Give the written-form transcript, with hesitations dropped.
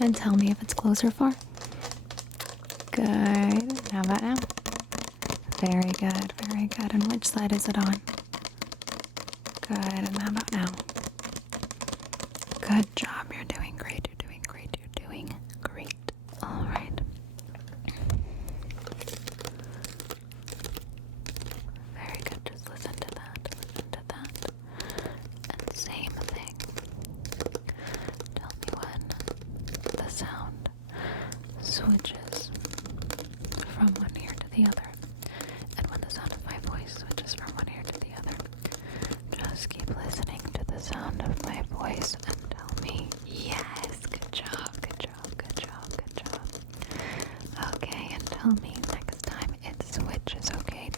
And tell me if it's close or far. Good. How about now? Very good, very good. And which side is it on? Good. And how about now? Good job. You're doing great. You're doing great. You're doing great. All right. Very good. Just listen to that. Listen to that. And same thing. Tell me when the sound switches from one ear to the other. And when the sound of my voice switches from one ear to the other. Just keep listening to the sound of my voice